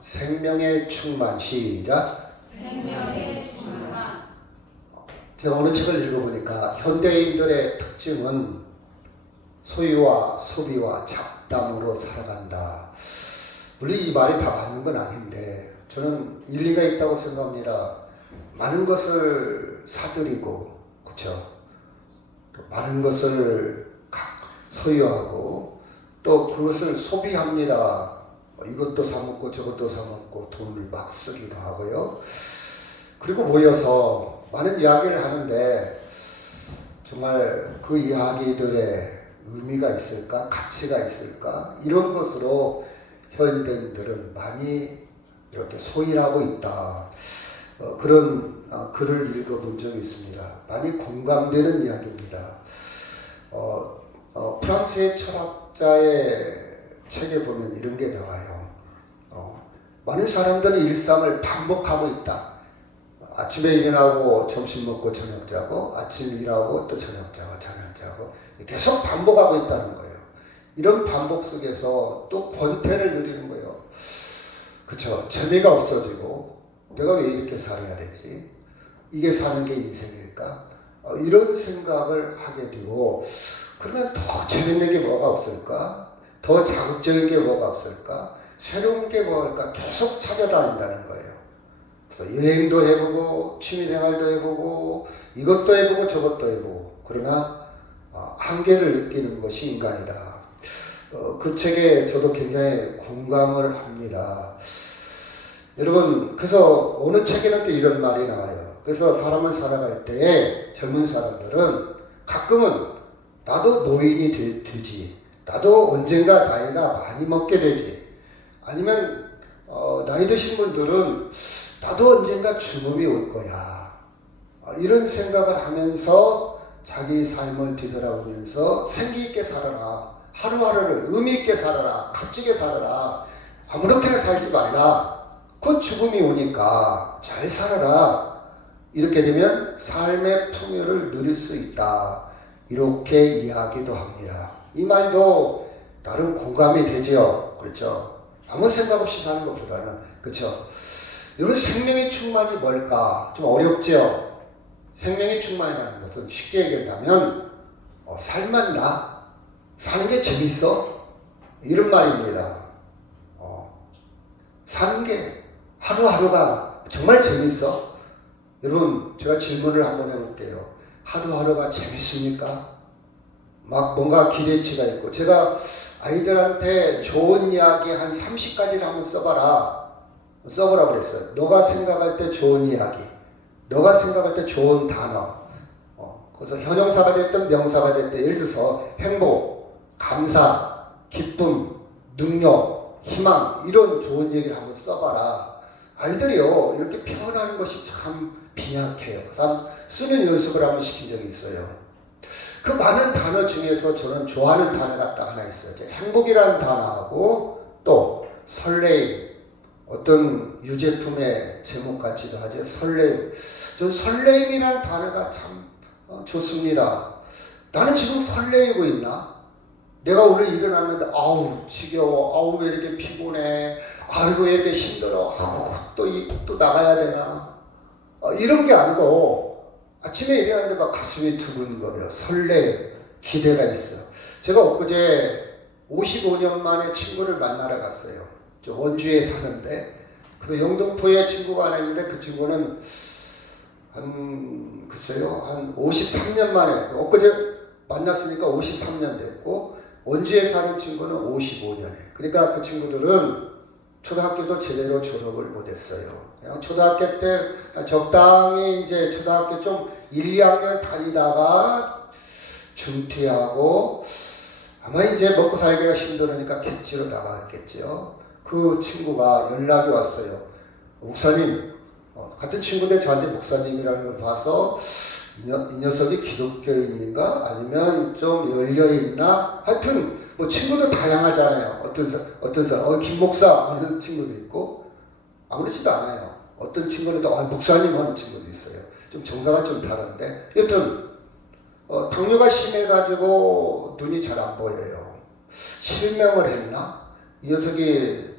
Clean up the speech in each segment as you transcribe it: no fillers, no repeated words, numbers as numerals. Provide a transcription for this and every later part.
생명의 충만. 시작. 생명의 충만. 제가 어느 책을 읽어보니까 현대인들의 특징은 소유와 소비와 잡담으로 살아간다. 물론 이 말이 다 맞는 건 아닌데 저는 일리가 있다고 생각합니다. 많은 것을 사들이고, 그렇죠? 많은 것을 소유하고 또 그것을 소비합니다. 이것도 사먹고 저것도 사먹고 돈을 막 쓰기도 하고요. 그리고 모여서 많은 이야기를 하는데 정말 그 이야기들의 의미가 있을까? 가치가 있을까? 이런 것으로 현대인들은 많이 이렇게 소일하고 있다. 그런 글을 읽어본 적이 있습니다. 많이 공감되는 이야기입니다. 프랑스의 철학자의 책에 보면 이런 게 나와요. 많은 사람들은 일상을 반복하고 있다. 아침에 일어나고 점심 먹고 저녁 자고 아침 일하고 또 저녁 자고 저녁 자고 계속 반복하고 있다는 거예요. 이런 반복 속에서 또 권태를 누리는 거예요. 그쵸? 재미가 없어지고 내가 왜 이렇게 살아야 되지? 이게 사는 게 인생일까? 이런 생각을 하게 되고 그러면 더 재밌는 게 뭐가 없을까? 더 자극적인 게 뭐가 없을까? 새로운 게 뭘까? 계속 찾아다닌다는 거예요. 그래서 여행도 해보고 취미생활도 해보고 이것도 해보고 저것도 해보고 그러나 한계를 느끼는 것이 인간이다. 그 책에 저도 굉장히 공감을 합니다. 여러분, 그래서 어느 책에는 또 이런 말이 나와요. 그래서 사람을 살아갈 때에 젊은 사람들은 가끔은 나도 노인이 되지, 나도 언젠가 나이가 많이 먹게 되지, 아니면 나이 드신 분들은 나도 언젠가 죽음이 올 거야, 이런 생각을 하면서 자기 삶을 뒤돌아보면서 생기 있게 살아라, 하루하루를 의미 있게 살아라, 가치 있게 살아라, 아무렇게나 살지 말라, 곧 죽음이 오니까 잘 살아라, 이렇게 되면 삶의 풍요를 누릴 수 있다, 이렇게 이야기도 합니다. 이 말도 나름 공감이 되죠. 그렇죠? 아무 생각 없이 사는 것보다는. 그렇죠? 여러분, 생명의 충만이 뭘까? 좀 어렵죠? 생명의 충만이라는 것은 쉽게 얘기한다면 살만나? 사는 게 재밌어? 이런 말입니다. 사는 게 하루하루가 정말 재밌어? 여러분, 제가 질문을 한번 해볼게요. 하루하루가 재밌습니까? 막 뭔가 기대치가 있고, 제가 아이들한테 좋은 이야기 한 30가지를 한번 써보라 그랬어요. 너가 생각할 때 좋은 이야기, 너가 생각할 때 좋은 단어, 그래서 형용사가 됐든 명사가 됐든, 예를 들어서 행복, 감사, 기쁨, 능력, 희망, 이런 좋은 얘기를 한번 써봐라. 아이들이요, 이렇게 표현하는 것이 참 빈약해요. 쓰는 연습을 한번 시킨 적이 있어요. 그 많은 단어 중에서 저는 좋아하는 단어가 딱 하나 있어요. 행복이라는 단어하고 또 설레임, 어떤 유제품의 제목 같기도 하죠. 설레임. 전 설레임이라는 단어가 참 좋습니다. 나는 지금 설레이고 있나? 내가 오늘 일어났는데 아우 지겨워, 아우 왜 이렇게 피곤해, 아이고 왜 이렇게 힘들어, 아우 또 나가야 되나, 이런 게 아니고 아침에 일어났는데 막 가슴이 두근거려, 설레, 기대가 있어. 제가 엊그제 55년 만에 친구를 만나러 갔어요. 저 원주에 사는데, 그래서 영등포에 친구가 하나 있는데 그 친구는 한 53년 만에, 엊그제 만났으니까 53년 됐고, 원주에 사는 친구는 55년에. 그러니까 그 친구들은 초등학교도 제대로 졸업을 못했어요. 그냥 초등학교 때 적당히 이제 초등학교 좀 1, 2학년 다니다가 중퇴하고 아마 이제 먹고 살기가 힘들으니까 객지로 나갔겠죠. 그 친구가 연락이 왔어요. 목사님, 같은 친구인데 저한테 목사님이라는 걸 봐서 이 녀석이 기독교인인가? 아니면 좀 열려있나? 하여튼, 뭐 친구도 다양하잖아요. 어떤 사람, 김 목사 하는 친구도 있고, 아무렇지도 않아요. 어떤 친구는 또, 목사님 하는 친구도 있어요. 좀 정서가 좀 다른데. 여튼, 당뇨가 심해가지고 눈이 잘 안 보여요. 실명을 했나? 이 녀석이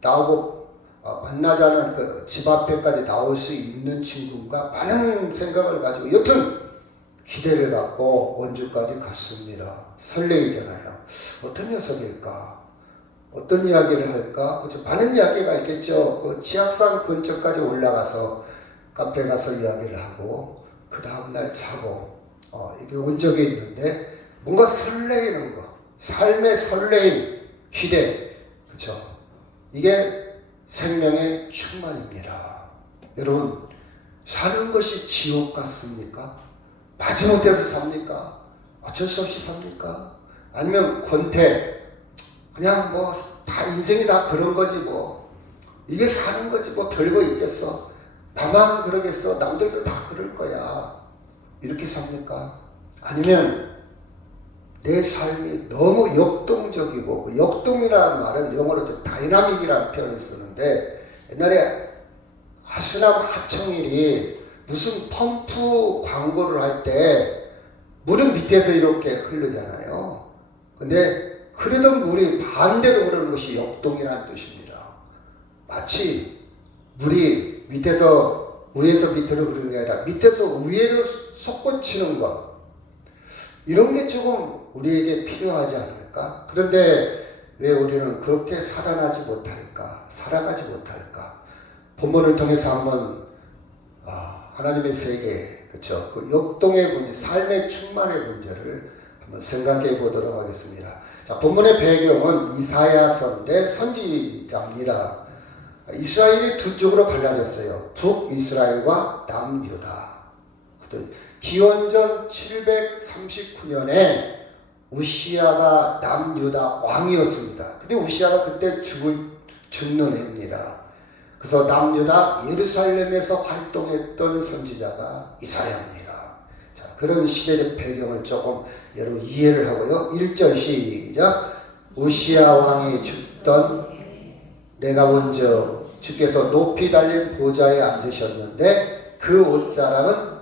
나하고 만나자는 그 집 앞에까지 나올 수 있는 친구인가 많은 생각을 가지고 여튼 기대를 갖고 원주까지 갔습니다. 설레이잖아요. 어떤 녀석일까? 어떤 이야기를 할까? 그렇죠? 많은 이야기가 있겠죠. 그 지악산 근처까지 올라가서 카페 가서 이야기를 하고 그 다음날 자고 이게 온 적이 있는데 뭔가 설레이는 거, 삶의 설레임, 기대, 그렇죠? 이게 생명의 충만입니다. 여러분, 사는 것이 지옥 같습니까? 마지못해서 삽니까? 어쩔 수 없이 삽니까? 아니면 권태, 그냥 뭐 다 인생이 다 그런 거지 뭐 이게 사는 거지 뭐 별거 있겠어, 나만 그러겠어, 남들도 다 그럴 거야, 이렇게 삽니까? 아니면 내 삶이 너무 역동적이고, 그 역동이라는 말은 영어로 다이나믹이라는 표현을 쓰는데, 옛날에 하스남 하청일이 무슨 펌프 광고를 할 때 물은 밑에서 이렇게 흐르잖아요. 근데 흐르던 물이 반대로 흐르는 것이 역동이라는 뜻입니다. 마치 물이 밑에서 위에서 밑으로 흐르는 게 아니라 밑에서 위로 솟구치는 것, 이런 게 조금 우리에게 필요하지 않을까? 그런데 왜 우리는 그렇게 살아나지 못할까? 살아가지 못할까? 본문을 통해서 한번 하나님의 세계, 그렇죠? 그 역동의 문제, 삶의 충만의 문제를 한번 생각해 보도록 하겠습니다. 자, 본문의 배경은 이사야서인데 선지자입니다. 이스라엘이 두 쪽으로 갈라졌어요. 북이스라엘과 남유다. 기원전 739년에 우시야가 남유다 왕이었습니다. 근데 우시야가 그때 죽는 해입니다. 그래서 남유다 예루살렘에서 활동했던 선지자가 이사야입니다. 자, 그런 시대적 배경을 조금 여러분 이해를 하고요. 1절 시작. 우시야 왕이 죽던 내가 먼저 주께서 높이 달린 보좌에 앉으셨는데 그 옷자락은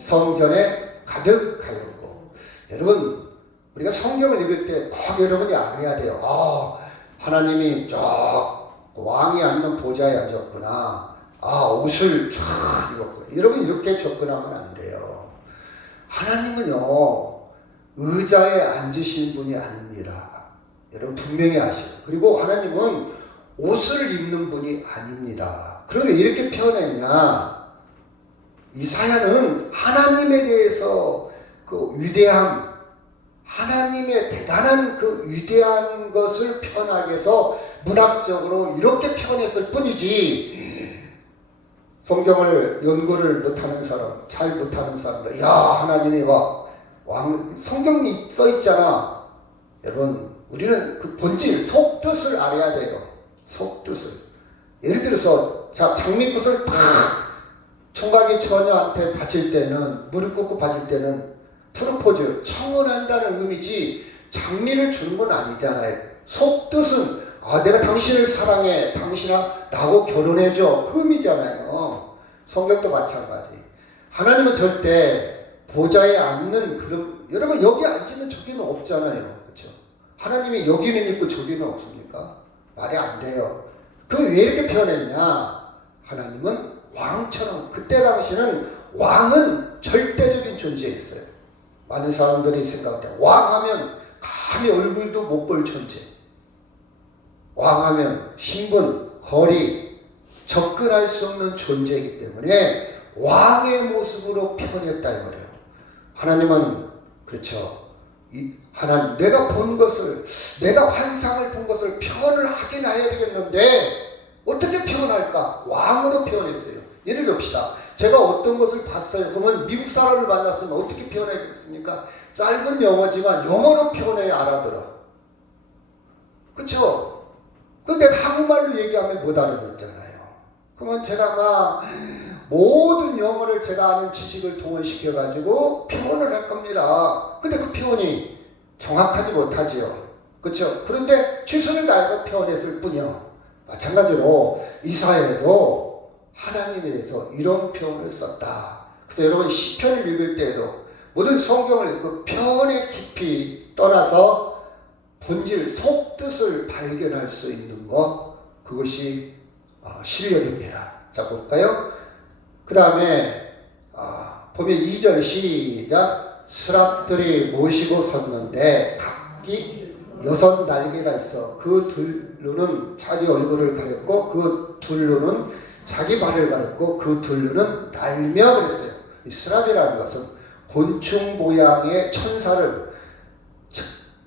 성전에 가득하였고. 여러분, 우리가 성경을 읽을 때 꼭 여러분이 알아야 돼요. 하나님이 쫙 왕이 앉는 보좌에 앉았구나. 옷을 쫙 입었구나. 여러분, 이렇게 접근하면 안 돼요. 하나님은요, 의자에 앉으신 분이 아닙니다. 여러분 분명히 아시죠. 그리고 하나님은 옷을 입는 분이 아닙니다. 그러면 이렇게 표현했냐? 이사야는 하나님에 대해서 그 위대함, 하나님의 대단한 그 위대한 것을 표현하기 위해서 문학적으로 이렇게 표현했을 뿐이지, 성경을 연구를 못하는 사람, 잘 못하는 사람들, 야, 하나님이 성경이 써 있잖아. 여러분, 우리는 그 본질, 속뜻을 알아야 돼요. 속뜻을. 예를 들어서, 자, 장미꽃을 탁 총각이 처녀한테 바칠 때는, 무릎 꿇고 바칠 때는 프로포즈, 청혼한다는 의미지 장미를 주는 건 아니잖아요. 속뜻은 내가 당신을 사랑해, 당신아 나하고 결혼해줘, 그 의미잖아요. 성경도 마찬가지. 하나님은 절대 보좌에 앉는 그런, 여러분 여기 앉으면 저기는 없잖아요. 그렇죠? 하나님이 여기는 있고 저기는 없습니까? 말이 안 돼요. 그럼 왜 이렇게 표현했냐? 하나님은 왕처럼, 그때 당시는 왕은 절대적인 존재였어요. 많은 사람들이 생각할 때 왕하면 감히 얼굴도 못 볼 존재, 왕하면 신분, 거리, 접근할 수 없는 존재이기 때문에 왕의 모습으로 표현했다 이 말이에요. 하나님은 그렇죠. 하나님, 내가 본 것을, 내가 환상을 본 것을 표현을 하긴 해야 되겠는데 어떻게 표현할까? 왕으로 표현했어요. 예를 듭시다. 제가 어떤 것을 봤어요. 그러면 미국 사람을 만났으면 어떻게 표현하겠습니까? 짧은 영어지만 영어로 표현해야 알아들어. 그렇죠? 근데 한국말로 얘기하면 못 알아듣잖아요. 그러면 제가 막 모든 영어를 제가 아는 지식을 동원시켜가지고 표현을 할 겁니다. 근데 그 표현이 정확하지 못하지요. 그렇죠? 그런데 최선을 다해서 표현했을 뿐이요. 마찬가지로 이사야도 하나님에 대해서 이런 표현을 썼다. 그래서 여러분 시편을 읽을 때에도 모든 성경을 그 표현의 깊이 떠나서 본질, 속뜻을 발견할 수 있는 것, 그것이 실력입니다. 자, 볼까요? 그 다음에 보면 2절 시작. 스랍들이 모시고 섰는데 각기 6 날개가 있어. 그 둘로는 자기 얼굴을 가렸고 그 둘로는 자기 발을 가렸고 그 둘로는 날며 그랬어요. 이 스랍이라는 것은 곤충 모양의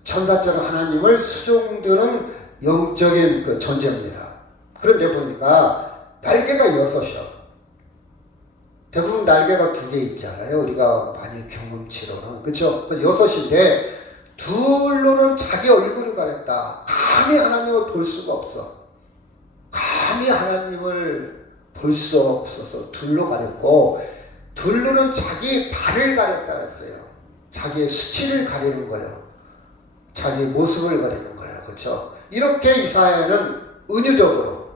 천사처럼 하나님을 수종드는 영적인 그 존재입니다. 그런데 보니까 날개가 6이요. 대부분 날개가 2개 있잖아요. 우리가 많이 경험치로는. 그렇죠? 6인데 둘로는 자기 얼굴을 가렸다. 감히 하나님을 볼 수가 없어. 감히 하나님을 볼 수 없어서 둘로 가렸고 둘로는 자기 발을 가렸다 그랬어요. 자기의 수치를 가리는 거예요. 자기 모습을 가리는 거예요. 그렇죠? 이렇게 이사야는 은유적으로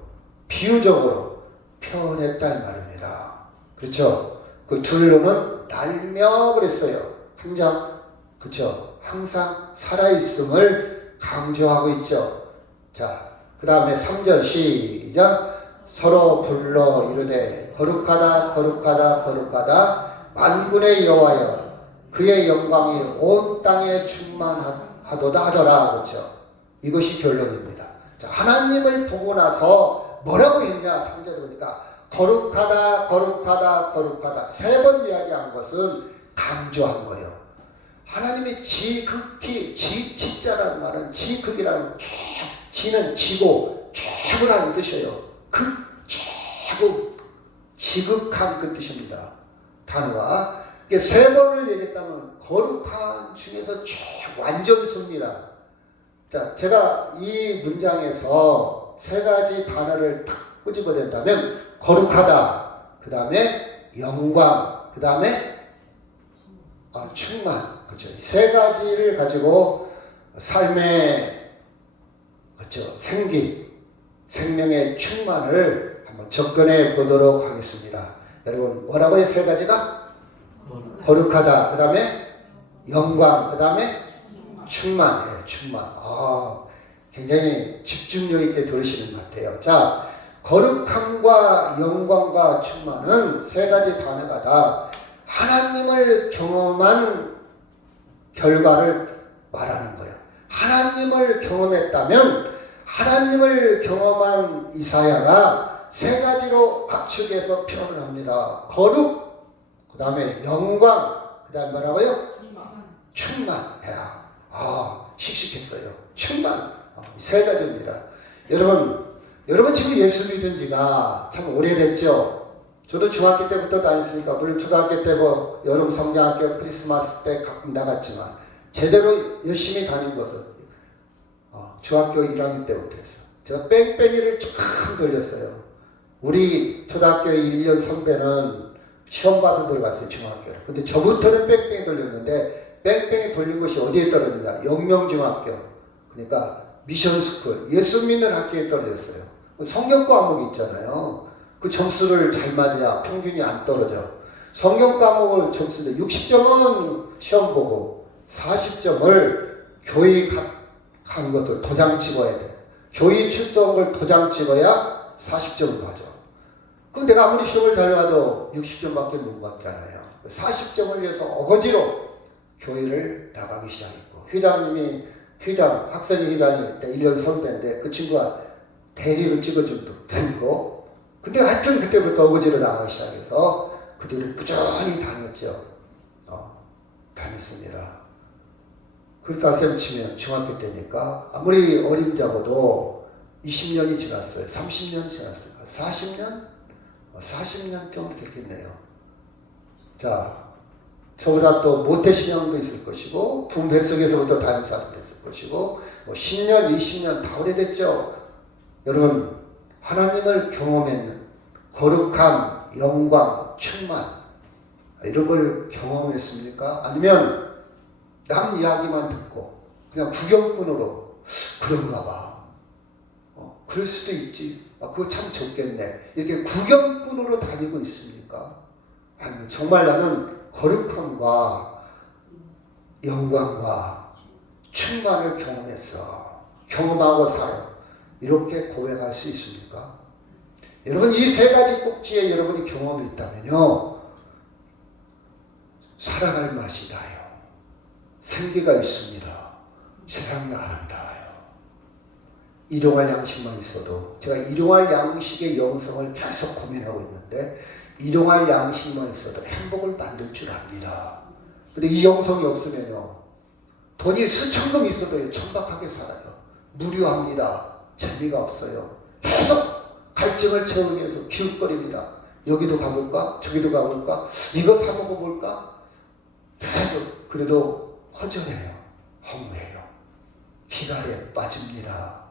비유적으로 표현했다 이 말입니다. 그렇죠? 그 둘로는 날며 그랬어요. 항상 그렇죠? 항상 살아있음을 강조하고 있죠. 자, 그 다음에 3절 시작. 서로 불러 이르되 거룩하다 거룩하다 거룩하다 만군의 여호와여 그의 영광이 온 땅에 충만하도다 하더라. 그렇죠? 이것이 결론입니다. 자, 하나님을 보고 나서 뭐라고 했냐? 3절에 보니까 거룩하다 거룩하다 거룩하다 3번 이야기한 것은 강조한 거예요. 하나님이 지극히 지자라는 말은 지극이라는 지는 지고 최고라는 뜻이에요. 최고 지극한 그 뜻입니다. 단어가 3번을 얘기했다면 거룩한 중에서 완전수입니다. 자, 제가 이 문장에서 3가지 단어를 딱 끄집어낸다면 거룩하다, 그 다음에 영광, 그 다음에 충만. 그렇죠. 3가지를 가지고 삶의 그렇죠. 생명의 충만을 한번 접근해 보도록 하겠습니다. 여러분, 뭐라고요? 3가지가? 거룩하다, 그 다음에 영광, 그 다음에 충만. 충만. 굉장히 집중력 있게 들으시는 것 같아요. 자, 거룩함과 영광과 충만은 3가지 단어가 다 하나님을 경험한 결과를 말하는 거예요. 하나님을 경험했다면 하나님을 경험한 이사야가 3가지로 압축해서 표현을 합니다. 거룩, 그 다음에 영광, 그 다음에 뭐라고요? 충만. 씩씩했어요. 충만. 3가지입니다. 여러분 지금 예수 믿은 지가 참 오래됐죠? 저도 중학교 때부터 다녔으니까, 물론 초등학교 때 여름 성장학교 크리스마스 때 가끔 나갔지만, 제대로 열심히 다닌 것은, 중학교 1학년 때부터 했어요. 제가 뺑뺑이를 쫙 돌렸어요. 우리 초등학교 1년 선배는 시험 봐서 들어갔어요, 중학교를. 근데 저부터는 뺑뺑이 돌렸는데, 뺑뺑이 돌린 것이 어디에 떨어졌냐? 영명중학교. 그러니까 미션스쿨, 예수 믿는 학교에 떨어졌어요. 성경 과목이 있잖아요. 그 점수를 잘 맞아야 평균이 안 떨어져. 성경 과목을 점수를 60점은 시험 보고 40점을 교회 간 것을 도장 찍어야 돼. 교회 출석을 도장 찍어야 40점을 가져. 그럼 내가 아무리 시험을 잘 봐도 60점밖에 못 받잖아요. 40점을 위해서 어거지로 교회를 나가기 시작했고, 학생회 회장이 1년 선배인데 그 친구가 대리를 찍어준 도 되고, 근데 하여튼 그때부터 어거지로 나가기 시작해서 그 뒤를 꾸준히 다녔죠. 다녔습니다. 그렇다 셈 치면 중학교 때니까 아무리 어림잡아도 20년이 지났어요. 30년 지났어요. 40년? 40년 정도 됐겠네요. 자, 저보다 또 모태신앙도 있을 것이고, 붕뱃속에서부터 다른 사람도 있을 것이고, 10년, 20년 다 오래됐죠. 여러분, 하나님을 경험했는 거룩함, 영광, 충만, 이런 걸 경험했습니까? 아니면 남 이야기만 듣고 그냥 구경꾼으로 그런가 봐. 그럴 수도 있지. 그거 참 좋겠네. 이렇게 구경꾼으로 다니고 있습니까? 아니면 정말 나는 거룩함과 영광과 충만을 경험했어. 경험하고 살아. 이렇게 고백할 수 있습니까? 여러분 이 세 가지 꼭지에 여러분이 경험이 있다면요, 살아갈 맛이 나요. 생기가 있습니다. 세상이 아름다워요. 일용할 양식만 있어도, 제가 일용할 양식의 영성을 계속 고민하고 있는데, 일용할 양식만 있어도 행복을 만들 줄 압니다. 근데 이 영성이 없으면요, 돈이 수천금 있어도 천박하게 살아요. 무료합니다. 재미가 없어요. 계속 갈증을 채우면서 기웃거립니다. 여기도 가볼까? 저기도 가볼까? 이거 사 먹어볼까? 계속. 그래도 허전해요. 허무해요. 기갈에 빠집니다.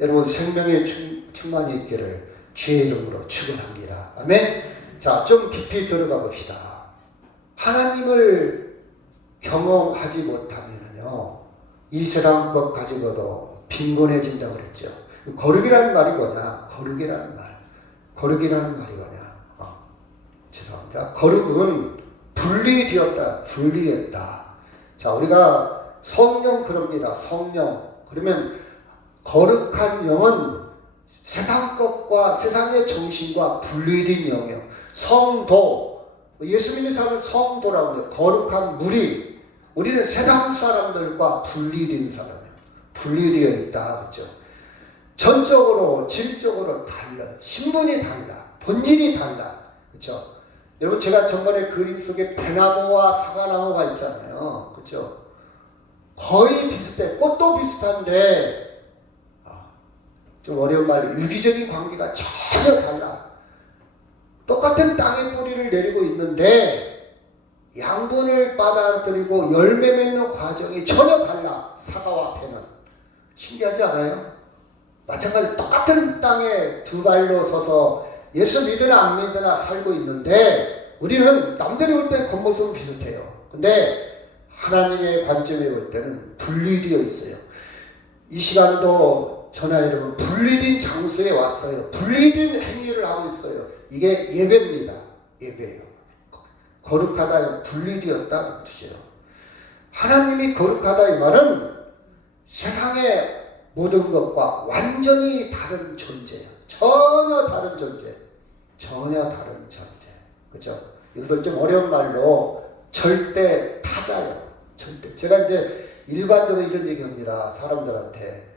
여러분 생명의 충만이 있기를 주의 이름으로 축원합니다. 아멘. 자, 좀 깊이 들어가 봅시다. 하나님을 경험하지 못하면요, 이 세상 것 가지고도 빈곤해진다고 그랬죠. 거룩이라는 말이 뭐냐? 거룩이라는 말이 뭐냐? 죄송합니다. 거룩은 분리되었다, 분리했다. 자, 우리가 성령 그럽니다. 성령. 그러면 거룩한 영은 세상 것과 세상의 정신과 분리된 영이요. 성도, 예수 믿는 사람은 성도라고 해요. 거룩한 무리. 우리는 세상 사람들과 분리된 사람이에요. 분리되어 있다. 그렇죠? 전적으로, 질적으로 달라. 신분이 달라. 본질이 달라. 그렇죠? 여러분 제가 전번에 그림 속에 배나무와 사과나무가 있잖아요. 그렇죠? 거의 비슷해. 꽃도 비슷한데 좀 어려운 말로 유기적인 관계가 전혀 달라. 똑같은 땅에 뿌리를 내리고 있는데 양분을 받아들이고 열매 맺는 과정이 전혀 달라. 사과와 배는. 신기하지 않아요? 마찬가지 똑같은 땅에 두 발로 서서 예수 믿으나 안 믿으나 살고 있는데 우리는 남들이 볼 때는 겉모습은 비슷해요. 근데 하나님의 관점에 볼 때는 분리되어 있어요. 이 시간도 저나 여러분 분리된 장소에 왔어요. 분리된 행위를 하고 있어요. 이게 예배입니다. 예배예요. 거룩하다, 분리되었다 뜻이에요. 하나님이 거룩하다 이 말은 세상의 모든 것과 완전히 다른 존재예요. 전혀 다른 존재. 전혀 다른 존재. 그렇죠? 이것을 좀 어려운 말로 절대 타자예요. 절대. 제가 이제 일반적으로 이런 얘기합니다. 사람들한테.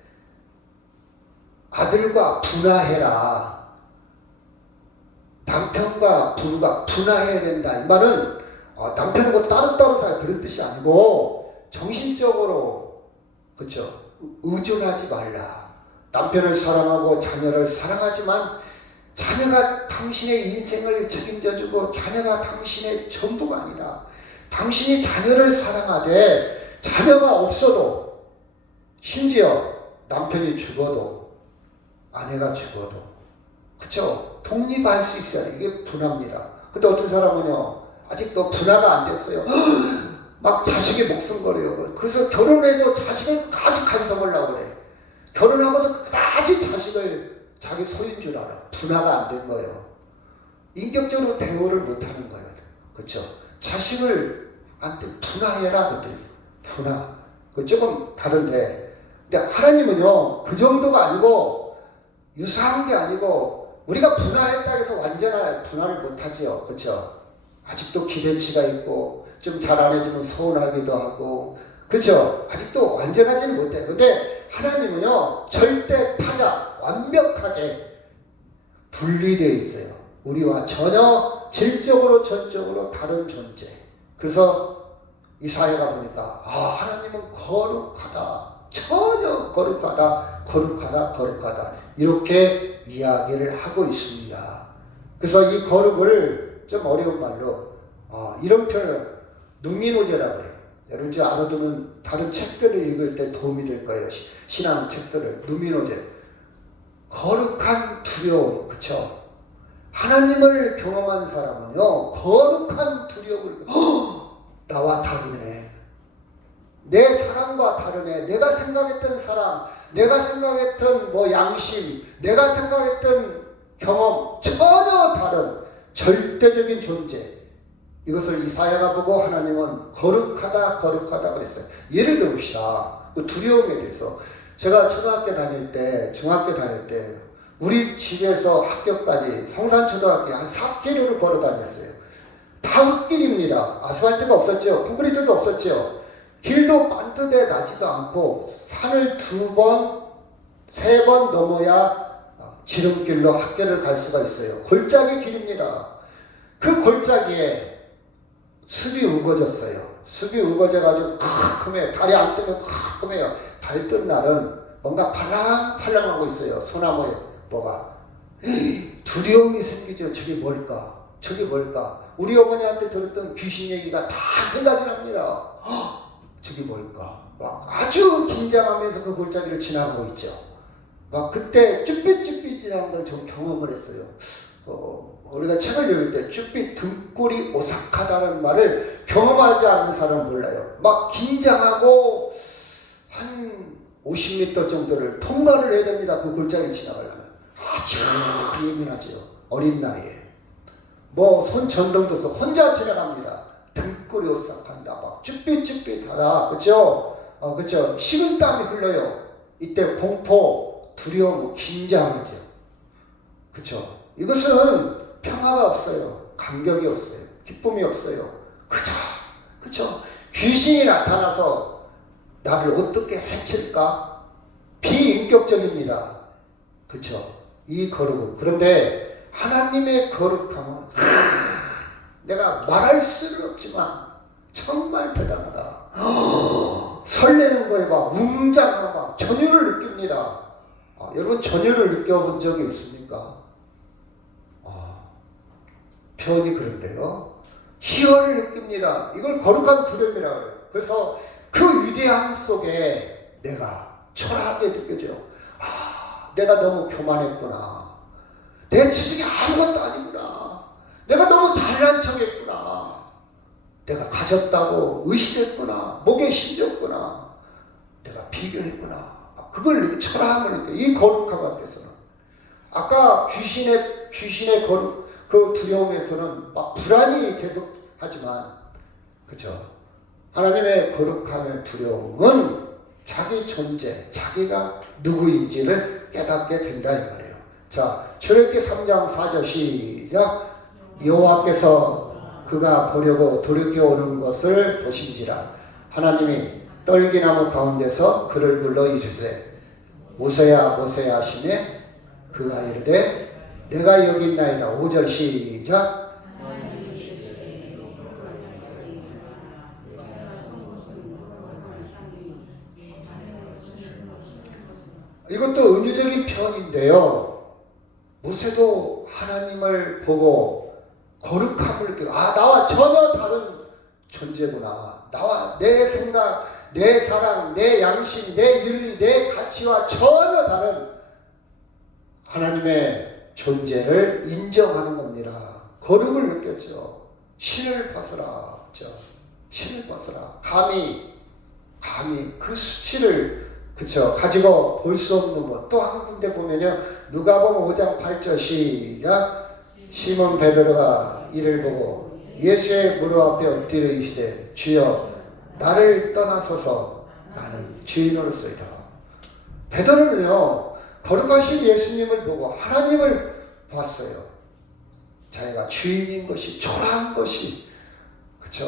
아들과 분화해라. 남편과 부부가 분화해야 된다. 이 말은 남편하고 따로따로 살 그런 뜻이 아니고 정신적으로, 그렇죠? 의존하지 말라. 남편을 사랑하고 자녀를 사랑하지만 자녀가 당신의 인생을 책임져주고 자녀가 당신의 전부가 아니다. 당신이 자녀를 사랑하되 자녀가 없어도, 심지어 남편이 죽어도 아내가 죽어도, 그쵸? 독립할 수 있어야 돼. 이게 분화입니다. 근데 어떤 사람은요, 아직도 분화가 안 됐어요. 막 자식의 목숨 걸어요. 그래서 결혼해도 자식을 끝까지 간섭하려고 그래. 결혼하고도 끝까지 자식을 자기 소유인 줄 알아. 분화가 안 된 거예요. 인격적으로 대우를 못 하는 거예요. 그쵸? 자식을 안 돼. 분화해라. 그랬더니 분화. 그 조금 다른데. 근데 하나님은요, 그 정도가 아니고, 유사한 게 아니고, 우리가 분화했다 해서 완전한 분화를 못 하지요. 그쵸? 아직도 기대치가 있고, 좀 잘 안 해주면 서운하기도 하고, 그쵸? 아직도 완전하지는 못해요. 근데 하나님은요, 절대 타자, 완벽하게 분리되어 있어요. 우리와 전혀 질적으로, 전적으로 다른 존재. 그래서 이사야가 보니까, 하나님은 거룩하다. 전혀 거룩하다, 거룩하다, 거룩하다. 이렇게 이야기를 하고 있습니다. 그래서 이 거룩을 좀 어려운 말로, 이런 표현을 누미노제라고 그래요. 여러분 좀 알아두면 다른 책들을 읽을 때 도움이 될 거예요. 신앙 책들을. 누미노제. 거룩한 두려움. 그쵸? 하나님을 경험한 사람은요, 거룩한 두려움을, 나와 다르네. 내 사람과 다르네. 내가 생각했던 사람, 내가 생각했던 양심, 내가 생각했던 경험, 전혀 다른 절대적인 존재. 이것을 이사야가 보고 하나님은 거룩하다, 거룩하다 그랬어요. 예를 들읍시다. 그 두려움에 대해서. 제가 초등학교 다닐 때, 중학교 다닐 때, 우리 집에서 학교까지 성산초등학교 한 4km를 걸어 다녔어요. 다 흙길입니다. 아스팔트가 없었죠. 콘크리트도 없었죠. 길도 반듯해 나지도 않고 산을 2번, 3번 넘어야 지름길로 학교를 갈 수가 있어요. 골짜기 길입니다. 그 골짜기에 숲이 우거졌어요. 숲이 우거져가지고 캄캄해요. 달이 안 뜨면 캄캄해요. 달 뜬 날은 뭔가 팔랑팔랑하고 있어요. 소나무에 뭐가. 두려움이 생기죠. 저게 뭘까? 저게 뭘까? 우리 어머니한테 들었던 귀신 얘기가 다 생각이 납니다. 저게 뭘까? 막 아주 긴장하면서 그 골짜기를 지나가고 있죠. 막 그때 쭈삣쭈삣이라는 걸 좀 경험을 했어요. 우리가 책을 읽을 때 쭈삣 등골이 오싹하다는 말을 경험하지 않는 사람은 몰라요. 막 긴장하고 한 50m 정도를 통과를 해야 됩니다. 그 골짜기를 지나가려면. 아주 예민하죠. 어린 나이에. 뭐 손 전등도 없어. 혼자 지나갑니다. 등골이 오싹한다. 막 쭈삣쭈삣하다. 그쵸? 그쵸? 식은땀이 흘러요. 이때 공포, 두려움, 긴장하죠. 그쵸? 이것은 평화가 없어요. 감격이 없어요. 기쁨이 없어요. 그쵸? 귀신이 나타나서 나를 어떻게 해칠까? 비인격적입니다. 그쵸? 이 거룩은. 그런데 하나님의 거룩함은 내가 말할 수는 없지만 정말 대단하다. 설레는 거에 막 웅장하고 막 전율을 느낍니다. 여러분 전율을 느껴본 적이 있습니까? 표현이 그런데요. 희열을 느낍니다. 이걸 거룩한 두려움이라고 해요. 그래서 그 위대함 속에 내가 초라하게 느껴져요. 내가 너무 교만했구나. 내 지식이 아무것도 아니구나. 내가 너무 잘난 척했구나. 내가 가졌다고 의심했구나. 목에 심졌구나. 내가 비교했구나. 그걸 초라함을 느껴요. 이 거룩함 앞에서는. 아까 귀신의 거룩, 그 두려움에서는 막 불안이 계속 하지만, 그죠? 하나님의 거룩함의 두려움은 자기 존재, 자기가 누구인지를 깨닫게 된다 이 말이에요. 자, 출애굽기 3장 4절 시작. 여호와께서 그가 보려고 돌이켜 오는 것을 보신지라 하나님이 떨기나무 가운데서 그를 불러 이르시되 모세야 모세야 하시매 그가 이르되 내가 여기 있나이다. 5절 시작. 이것도 은유적인 표현인데요. 모세도 하나님을 보고 거룩함을 느끼고 나와 전혀 다른 존재구나. 나와 내 생각, 내 사랑, 내 양심, 내 윤리, 내 가치와 전혀 다른 하나님의 존재를 인정하는 겁니다. 거룩을 느꼈죠. 신을 벗어라. 그렇죠? 신을 벗어라. 감히 그 수치를 그쵸 가지고 볼 수 없는 것. 또 한 군데 보면요. 누가복음 5장 8절 시작. 시몬 베드로가 이를 보고 예수의 무릎 앞에 엎드려 이르시되 주여 나를 떠나소서 나는 죄인으로소이다. 베드로는요 거룩하신 예수님을 보고 하나님을 봤어요. 자기가 주인인 것이 초라한 것이 그쵸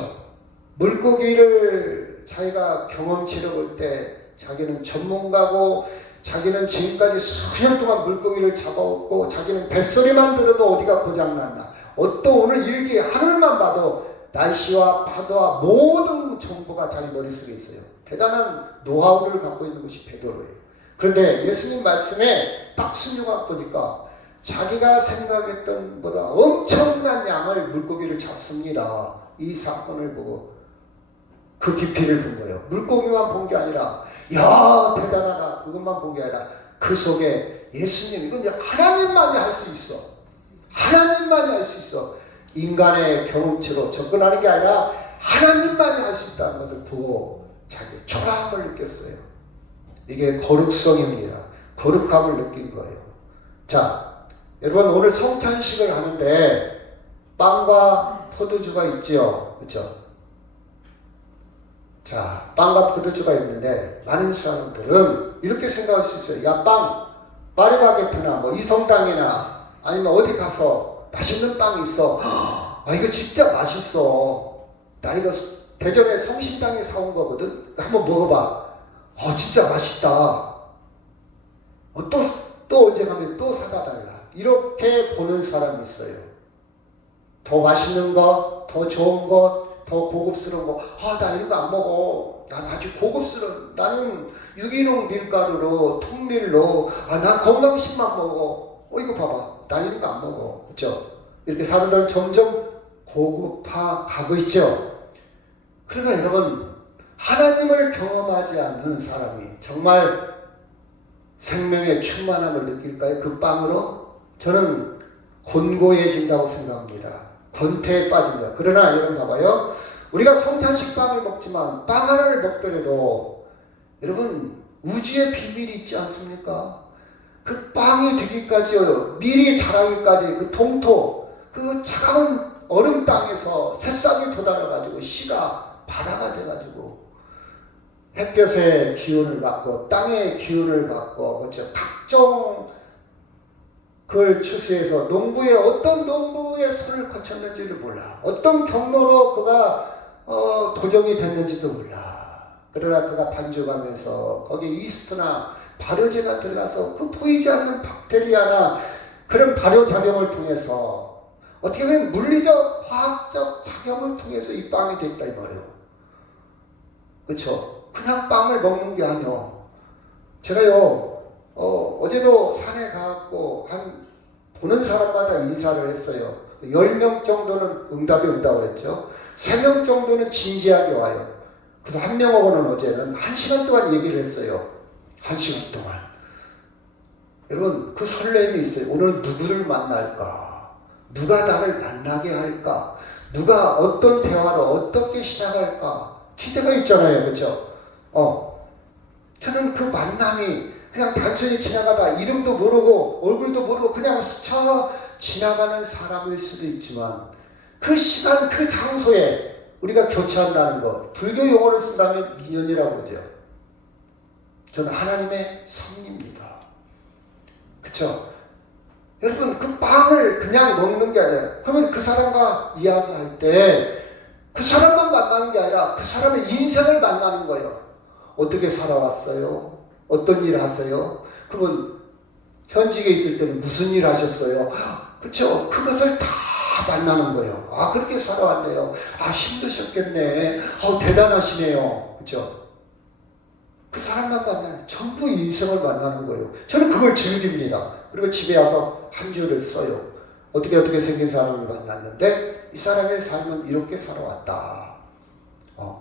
물고기를 자기가 경험치를 볼 때 자기는 전문가고 자기는 지금까지 수년 동안 물고기를 잡아왔고 자기는 뱃소리만 들어도 어디가 고장났나. 또 오늘 일기 하늘만 봐도 날씨와 파도와 모든 정보가 자기 머릿속에 있어요. 대단한 노하우를 갖고 있는 것이 베드로예요. 그런데 예수님 말씀에 딱 순종한 보니까 자기가 생각했던 보다 엄청난 양을 물고기를 잡습니다. 이 사건을 보고 그 깊이를 본 거예요. 물고기만 본 게 아니라 야 대단하다 그것만 본 게 아니라 그 속에 예수님 이건 하나님만이 할 수 있어. 하나님만이 할 수 있어. 인간의 경험치로 접근하는 게 아니라 하나님만이 할 수 있다는 것을 보고 자기 초라함을 느꼈어요. 이게 거룩성입니다. 거룩함을 느낀 거예요. 자, 여러분 오늘 성찬식을 하는데 빵과 포도주가 있죠. 그렇죠? 자, 빵과 포도주가 있는데 많은 사람들은 이렇게 생각할 수 있어요. 야, 빵, 파리바게트나 뭐 이성당이나 아니면 어디 가서 맛있는 빵이 있어. 아, 이거 진짜 맛있어. 나 이거 대전에 성심당에 사온 거거든. 한번 먹어봐. 진짜 맛있다. 또 언제 가면 또 사다 달라. 이렇게 보는 사람이 있어요. 더 맛있는 거, 더 좋은 거, 더 고급스러운 거. 나 이런 거 안 먹어. 난 아주 고급스러운, 나는 유기농 밀가루로, 통밀로, 난 건강식만 먹어. 이거 봐봐. 난 이런 거 안 먹어. 그렇죠? 이렇게 사람들은 점점 고급화 가고 있죠. 그러니까 여러분, 하나님을 경험하지 않는 사람이 정말 생명의 충만함을 느낄까요? 그 빵으로? 저는 곤고해진다고 생각합니다. 권태에 빠집니다. 그러나 여러분 봐봐요. 우리가 성찬식 빵을 먹지만 빵 하나를 먹더라도 여러분 우주의 비밀이 있지 않습니까? 그 빵이 되기까지 미리 자라기까지 그 동토 그 차가운 얼음 땅에서 새싹이 돋아나가지고 씨가 바다가 돼가지고 햇볕의 기운을 받고 땅의 기운을 받고 그렇죠? 각종 그걸 추수해서 어떤 농부의 손을 거쳤는지를 몰라. 어떤 경로로 그가 도정이 됐는지도 몰라. 그러나 그가 반죽하면서 거기에 이스트나 발효제가 들어가서 그 보이지 않는 박테리아나 그런 발효작용을 통해서 어떻게 보면 물리적, 화학적 작용을 통해서 이 빵이 됐다 이 말이에요. 그렇죠? 그냥 빵을 먹는 게 아니요. 제가요 어제도 산에 가갖고 보는 사람마다 인사를 했어요. 10명 정도는 응답이 온다고 그랬죠. 3명 정도는 진지하게 와요. 그래서 한 명하고는 어제는 1시간 동안 얘기를 했어요. 1시간 동안. 여러분 그 설렘이 있어요. 오늘 누구를 만날까? 누가 나를 만나게 할까? 누가 어떤 대화를 어떻게 시작할까? 기대가 있잖아요. 그렇죠? 저는 그 만남이 그냥 단순히 지나가다 이름도 모르고 얼굴도 모르고 그냥 스쳐 지나가는 사람일 수도 있지만 그 시간 그 장소에 우리가 교체한다는 것, 불교 용어를 쓴다면 인연이라고 그러죠. 저는 하나님의 섭리입니다. 그쵸? 여러분 그 빵을 그냥 먹는 게 아니라 그러면 그 사람과 이야기할 때 그 사람만 만나는 게 아니라 그 사람의 인생을 만나는 거예요. 어떻게 살아왔어요? 어떤 일 하세요? 그러면 현직에 있을 때는 무슨 일 하셨어요? 그쵸? 그것을 다 만나는 거예요. 그렇게 살아왔네요. 힘드셨겠네. 대단하시네요. 그쵸? 그 사람만 만나요. 전부 인생을 만나는 거예요. 저는 그걸 즐깁니다. 그리고 집에 와서 한 줄을 써요. 어떻게 생긴 사람을 만났는데 이 사람의 삶은 이렇게 살아왔다.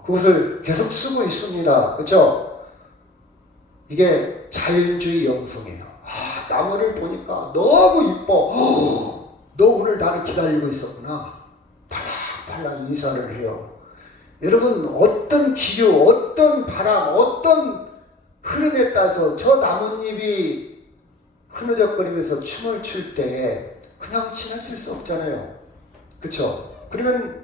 그것을 계속 쓰고 있습니다. 그렇죠? 이게 자연주의 영성이에요. 나무를 보니까 너무 이뻐. 너 오늘 나를 기다리고 있었구나. 팔랑팔랑 인사를 해요. 여러분 어떤 기류, 어떤 바람, 어떤 흐름에 따라서 저 나뭇잎이 흐느적거리면서 춤을 출 때 그냥 지나칠 수 없잖아요. 그렇죠? 그러면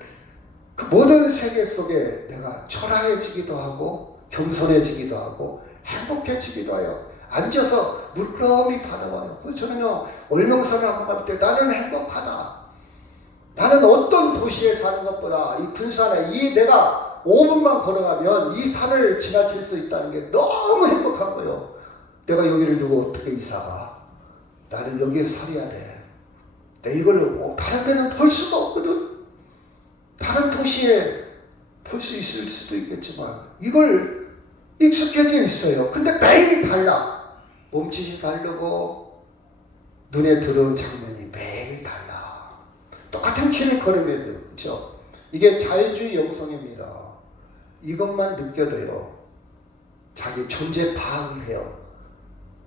그 모든 세계 속에 내가 초라해지기도 하고 겸손해지기도 하고 행복해지기도 해요. 앉아서 물끄러미 받아와요. 그래서 저는요 월명산을 한번 갈 때 나는 행복하다. 나는 어떤 도시에 사는 것보다 이 군산에 내가 5분만 걸어가면 이 산을 지나칠 수 있다는 게 너무 행복한 거예요. 내가 여기를 두고 어떻게 이사가? 나는 여기에 살아야 돼. 내 이걸 다른 데는 볼 수가 없거든. 다른 도시에 볼 수 있을 수도 있겠지만 이걸 익숙해져 있어요. 근데 매일 달라. 몸짓이 다르고 눈에 들어온 장면이 매일 달라. 똑같은 길을 걸으면서 그렇죠? 이게 자유주의 영성입니다. 이것만 느껴도요. 자기 존재 파악을 해요.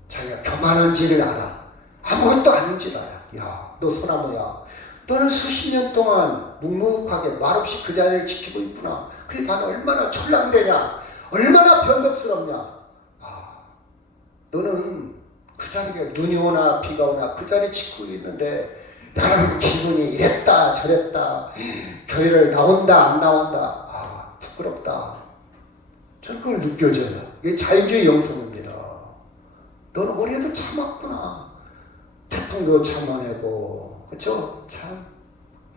자기가 교만한지를 알아. 아무것도 아닌지를 알아. 야, 너 소나무야. 너는 수십 년 동안 묵묵하게 말없이 그 자리를 지키고 있구나. 그게 나는 얼마나 촐랑대냐. 얼마나 변덕스럽냐. 너는 그 자리에 눈이 오나 비가 오나 그 자리 지키고 있는데 나는 기분이 이랬다 저랬다. 교회를 나온다 안 나온다. 부끄럽다. 저는 그걸 느껴져요. 이게 자유주의 영성입니다. 너는 올해도 참았구나. 태풍도 참아내고, 그쵸? 참,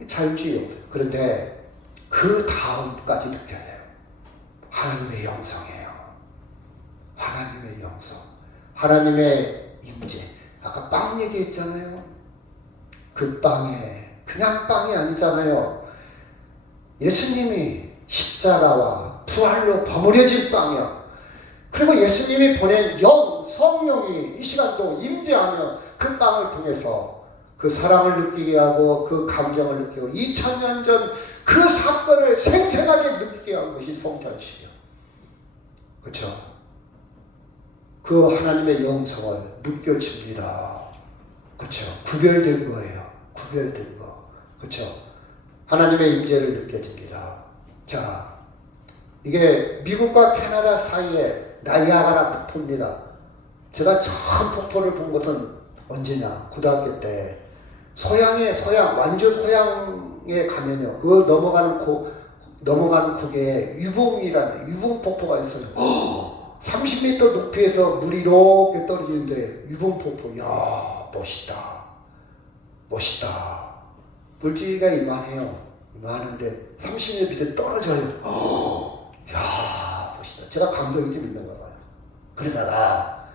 자유주의 영성. 그런데 그 다음까지 느껴야 돼요. 하나님의 영성이에요. 하나님의 영성. 하나님의 임재. 아까 빵 얘기했잖아요. 그 빵에, 그냥 빵이 아니잖아요. 예수님이 십자가와 부활로 버무려진 빵이요. 그리고 예수님이 보낸 성령이 이 시간도 임재하며 그 빵을 통해서 그 사랑을 느끼게 하고 그 감정을 느끼고 2000년 전 그 사건을 생생하게 느끼게 한 것이 성찬식이요. 그렇죠? 그 하나님의 영성을 느껴집니다. 그렇죠? 구별된 거예요. 구별된 거. 그렇죠? 하나님의 임재를 느껴집니다. 자, 이게 미국과 캐나다 사이에 나이아가라 폭포입니다. 제가 처음 폭포를 본 것은 언제냐? 고등학교 때 완주 소양에 가면요, 그 넘어가는 고개에 유봉이라는 유봉폭포가 있어요. 30m 높이에서 물이 이렇게 떨어지는데 유봉폭포, 야, 멋있다. 물질가 이만해요. 이만한데 30m 밑에 떨어져요. 야, 멋있다. 제가 감성이 좀 있는가 봐요. 그러다가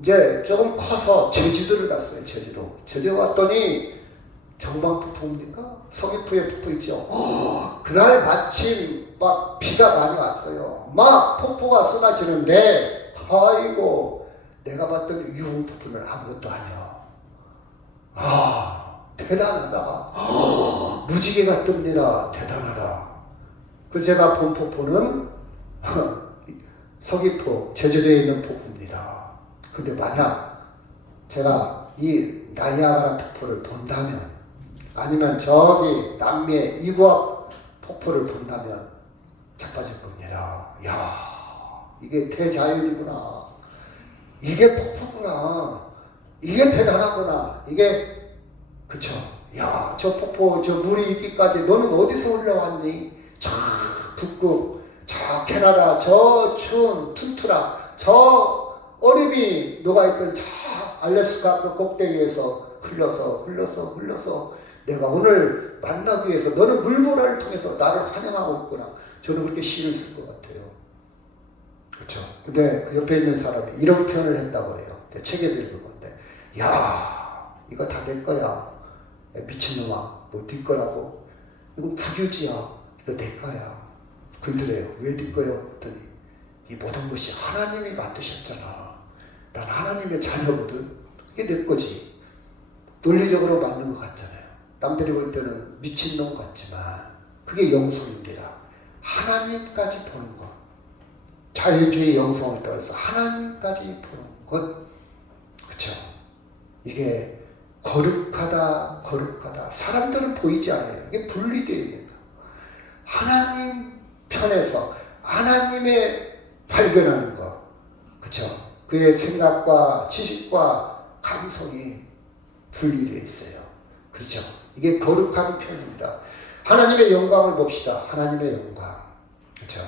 이제 조금 커서 제주도를 갔어요. 제주도 갔더니 정방폭포입니까? 서귀포에 폭포 있죠. 그날 마침 막 비가 많이 왔어요. 막 폭포가 쏟아지는데, 아이고, 내가 봤던 유흥폭포는 아무것도 아니야. 대단하다. 무지개가 뜹니다. 대단하다. 그래서 제가 본 폭포는 서귀포, 제주도에 있는 폭포입니다. 근데 만약 제가 이 나이아가라 폭포를 본다면, 아니면 저기 남미의 이구아 폭포를 본다면 자빠질 겁니다. 야, 이게 대자연이구나. 이게 폭포구나. 이게 대단하구나. 이게, 그쵸? 야, 저 폭포, 저 물이 있기까지 너는 어디서 올라왔니? 저 북극, 저 캐나다, 저 추운 툰투라, 저 얼음이 녹아있던 저 알래스카 그 꼭대기에서 흘러서 내가 오늘 만나기 위해서 너는 물보라를 통해서 나를 환영하고 있구나. 저는 그렇게 시를 쓸 것 같아요. 그렇죠? 근데 그 옆에 있는 사람이 이런 표현을 했다고 그래요. 책에서 읽은 건데, 야, 이거 다 내 거야. 미친놈아, 뭐 네 거라고? 이거 국유지야. 이거 내 거야. 그러더래요. 왜 네 거야? 했더니 이 모든 것이 하나님이 만드셨잖아. 난 하나님의 자녀거든. 이게 내 거지. 논리적으로 맞는 것 같잖아요. 남들이 볼 때는 미친놈 같지만 그게 영성입니다. 하나님까지 보는 것. 자유주의 영성을 따라서 하나님까지 보는 것. 그쵸? 이게 거룩하다. 사람들은 보이지 않아요. 이게 분리되어 있습니다. 하나님 편에서 하나님의 발견하는 것. 그쵸? 그의 생각과 지식과 감성이 분리되어 있어요. 그렇죠? 이게 거룩한 표현입니다. 하나님의 영광을 봅시다. 하나님의 영광. 그렇죠?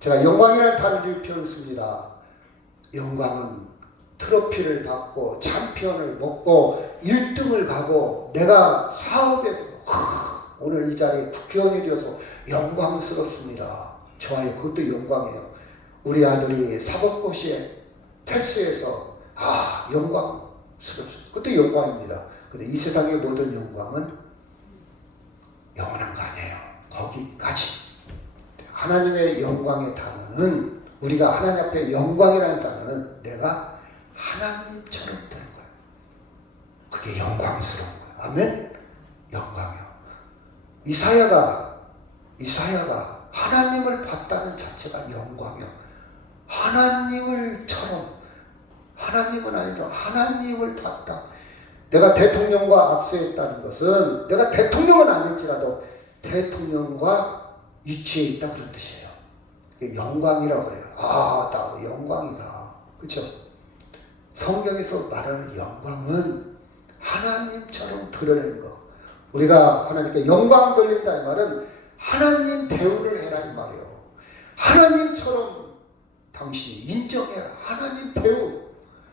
제가 영광이라는 단어를 표현을 씁니다. 영광은 트로피를 받고 챔피언을 먹고 1등을 가고 내가 사업에서 오늘 이 자리에 국회의원이 되어서 영광스럽습니다. 좋아요. 그것도 영광이에요. 우리 아들이 사법고시에 패스해서 영광스럽습니다. 그것도 영광입니다. 근데 이 세상의 모든 영광은 영원한 거 아니에요. 거기까지. 하나님의 영광의 단어는, 우리가 하나님 앞에 영광이라는 단어는 내가 하나님처럼 되는 거예요. 그게 영광스러운 거예요. 아멘? 영광이요. 이사야가 하나님을 봤다는 자체가 영광이요. 하나님은 아니죠. 하나님을 봤다. 내가 대통령과 악수했다는 것은 내가 대통령은 아닐지라도 대통령과 위치에 있다 그런 뜻이에요. 영광이라고 그래요. 나도 영광이다. 그렇죠? 성경에서 말하는 영광은 하나님처럼 드러내는 거. 우리가 하나님께 영광 돌린다 이 말은 하나님 대우를 해라 이 말이에요. 하나님처럼 당신이 인정해라. 하나님 대우.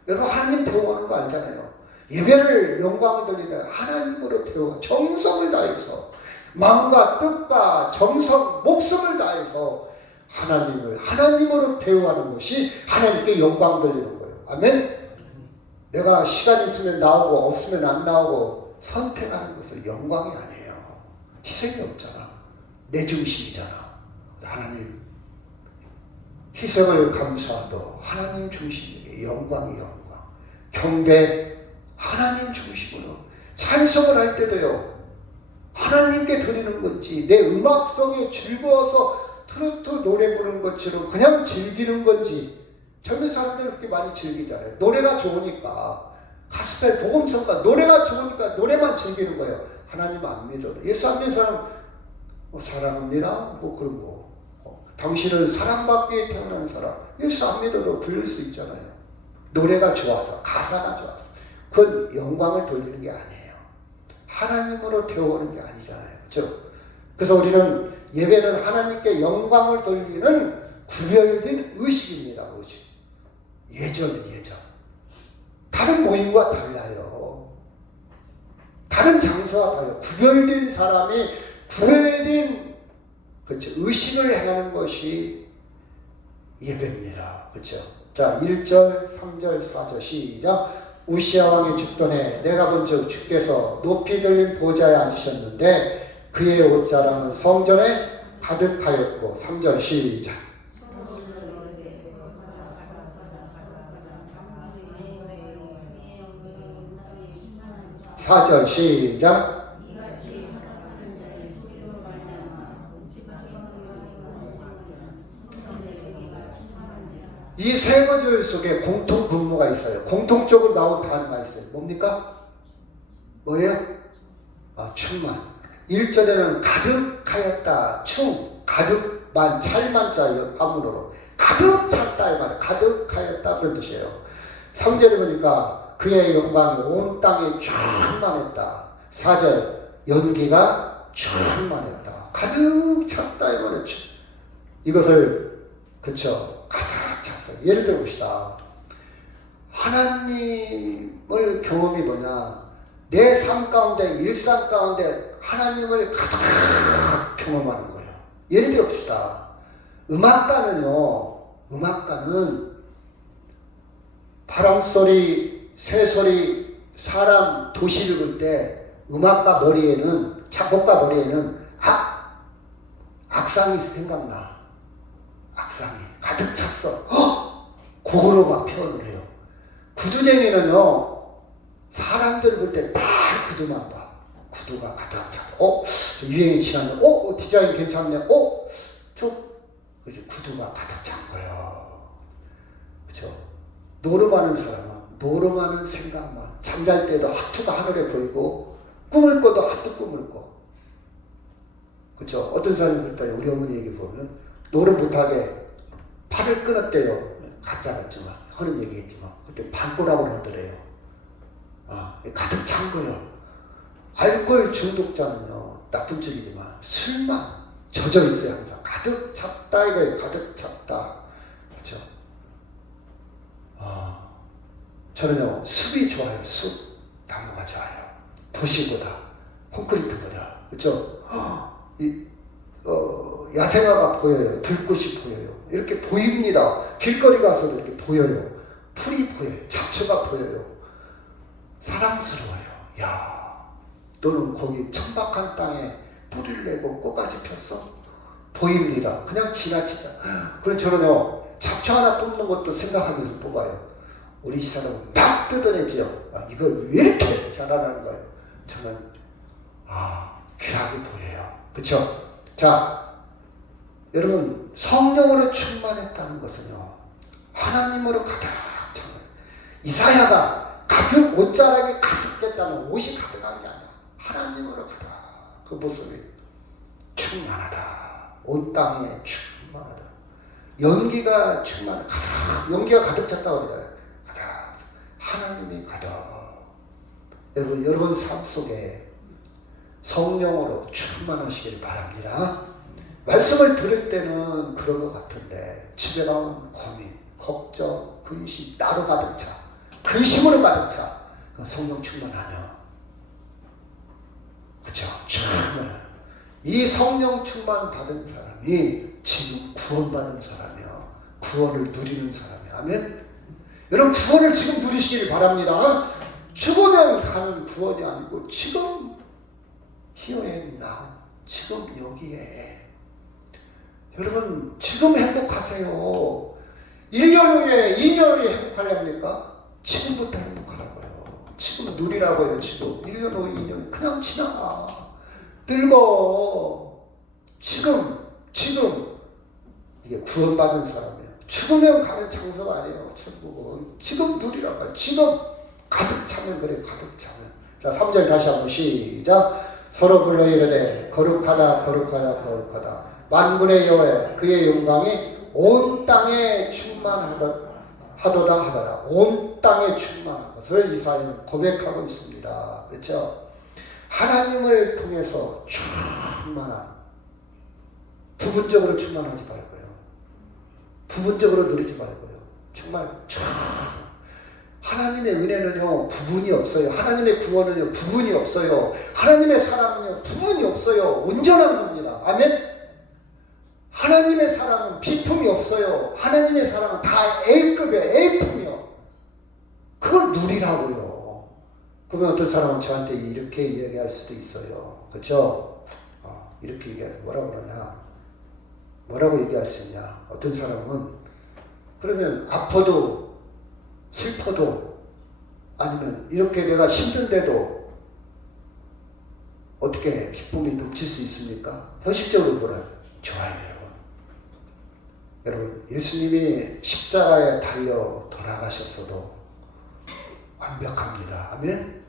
여러분 하나님 대우하는 거 알잖아요. 예배를 영광을 돌리는 하나님으로 대우하 정성을 다해서 마음과 뜻과 정성, 목숨을 다해서 하나님을 하나님으로 대우하는 것이 하나님께 영광 돌리는 거예요. 아멘. 내가 시간 있으면 나오고 없으면 안 나오고 선택하는 것은 영광이 아니에요. 희생이 없잖아. 내 중심이잖아. 하나님 희생을 감수하도 하나님 중심이에요. 영광이 영광. 경배 하나님 중심으로 찬송을 할 때도요. 하나님께 드리는 건지 내 음악성에 즐거워서 트로트 노래 부르는 것처럼 그냥 즐기는 건지. 젊은 사람들은 그렇게 많이 즐기잖아요. 노래가 좋으니까 가스펠 복음성가 노래가 좋으니까 노래만 즐기는 거예요. 하나님 안 믿어도. 예수 안 믿는 사람 사랑합니다 뭐 그런 거. 당신은 사랑받기 위해 태어난 사람. 예수 안 믿어도 부를 수 있잖아요. 노래가 좋아서 가사가 좋아서. 그건 영광을 돌리는 게 아니에요. 하나님으로 태워오는 게 아니잖아요. 그렇죠? 그래서 우리는 예배는 하나님께 영광을 돌리는 구별된 의식입니다. 의식. 예전. 다른 모임과 달라요. 다른 장소와 달라요. 구별된 사람이 구별된 그렇죠. 의식을 행하는 것이 예배입니다. 그렇죠? 자, 1절, 3절, 4절 시작. 우시야 왕이 죽던 해 내가 본즉 주께서 높이 들린 보좌에 앉으셨는데 그의 옷자랑은 성전에 가득하였고. 3절 시작. 4절 시작. 이 세 구절 속에 공통 분모가 있어요. 공통적으로 나온 단어가 있어요. 뭡니까? 뭐예요? 충만. 1절에는 가득하였다. 가득만, 찰만자 한문으로 가득 찼다 이 말이에요. 가득하였다 그런 뜻이에요. 3절에 보니까 그의 영광이 온 땅에 충만했다. 4절 연기가 충만했다. 가득 찼다 이 말이에요. 이것을 그쵸 가득 찼어요. 예를 들어 봅시다. 하나님을 경험이 뭐냐? 내 삶 가운데 일상 가운데 하나님을 가득 경험하는 거예요. 예를 들어 봅시다. 음악가는 바람소리, 새소리, 사람, 도시를 볼 때 음악가 머리에는, 작곡가 머리에는 악상이 생각나. 악상이 가득 찼어. 그거로 막 표현을 해요. 구두쟁이는요, 사람들 볼 때 다 구두만 봐. 구두가 가득 찼어. 유행이 지났네. 디자인 괜찮네. 이제 구두가 가득 찬 거예요. 그렇죠? 노름하는 사람은 노름하는 생각만. 잠잘 때도 하트가 하늘에 보이고 꿈을 꿔도 하트 꿈을 꿔. 그렇죠? 어떤 사람이 그랬다. 우리 어머니 얘기 보면 노름 못하게 팔을 끊었대요. 가짜 같지만 하는 얘기했지만 그때 반꼬라고 하더래요. 가득 찬 거예요. 알코올 중독자는요, 나쁜 쪽이지만 술만 젖어 있어요. 항상 가득 찼다 이거예요. 가득 찼다. 그렇죠? 저는요, 숲이 좋아요. 숲. 나무가 좋아요. 도시보다, 콘크리트보다. 그렇죠? 야생화가 보여요. 들꽃이 보여요. 이렇게 보입니다. 길거리 가서도 이렇게 보여요. 풀이 보여요. 잡초가 보여요. 사랑스러워요. 너는 거기 천박한 땅에 뿌리를 내고 꽃까지 폈어? 보입니다. 그냥 지나치자. 그럼 저는요, 잡초 하나 뽑는 것도 생각하면서 뽑아요. 우리 사람은 막 뜯어내지요. 이거 왜 이렇게 자라나는 거예요? 저는 귀하게 보여요. 그렇죠? 자, 여러분, 성령으로 충만했다는 것은요, 하나님으로 가득 찬 거예요. 이사야가 가득 옷자락에 가득했다는 옷이 가득한 게 아니야. 하나님으로 가득. 그 모습이 충만하다. 온 땅에 충만하다. 연기가 충만하다. 가득. 연기가 가득 찼다고 그러잖아요. 가득. 하나님이 가득. 여러분 삶 속에 성령으로 충만하시길 바랍니다. 말씀을 들을 때는 그런 것 같은데 집에 가면 고민, 걱정, 근심, 나로 가득 차. 근심으로 가득 차. 그건 성령 충만 아니야. 그렇죠? 충만해. 이 성령 충만 받은 사람이 지금 구원받은 사람이야. 구원을 누리는 사람이야. 아멘? 여러분 구원을 지금 누리시길 바랍니다. 죽으면 가는 구원이 아니고 지금 here and now, 지금 여기에. 여러분 지금 행복하세요. 1년 후에 2년 후에 행복하렵니까? 지금부터 행복하라고요. 지금 누리라고요. 지금 1년 후 2년 그냥 지나가. 늙어. 지금 이게 구원받은 사람이에요. 죽으면 가는 장소가 아니에요. 천국은 지금 누리라고요. 지금 가득 차면 그래요. 가득 차면. 자 3절 다시 한번 시작. 서로 불러 이르되 거룩하다 거룩하다 거룩하다 만군의 여호와 그의 영광이 온 땅에 충만하도다. 온 땅에 충만한 것을 이사야는 고백하고 있습니다. 그렇죠? 하나님을 통해서 충만한, 부분적으로 충만하지 말고요. 부분적으로 누리지 말고요. 정말 하나님의 은혜는요 부분이 없어요. 하나님의 구원은요 부분이 없어요. 하나님의 사랑은요 부분이 없어요. 온전한 겁니다. 아멘. 하나님의 사랑은 비품이 없어요. 하나님의 사랑은 다 A급이에요. A품이요. 그걸 누리라고요. 그러면 어떤 사람은 저한테 이렇게 이야기할 수도 있어요. 그렇죠? 이렇게 얘기해. 뭐라고 그러냐? 뭐라고 얘기할 수 있냐? 어떤 사람은 그러면 아파도 슬퍼도 아니면 이렇게 내가 힘든데도 어떻게 기쁨이 넘칠 수 있습니까? 현실적으로 보면 좋아요. 여러분 예수님이 십자가에 달려 돌아가셨어도 완벽합니다. 아멘.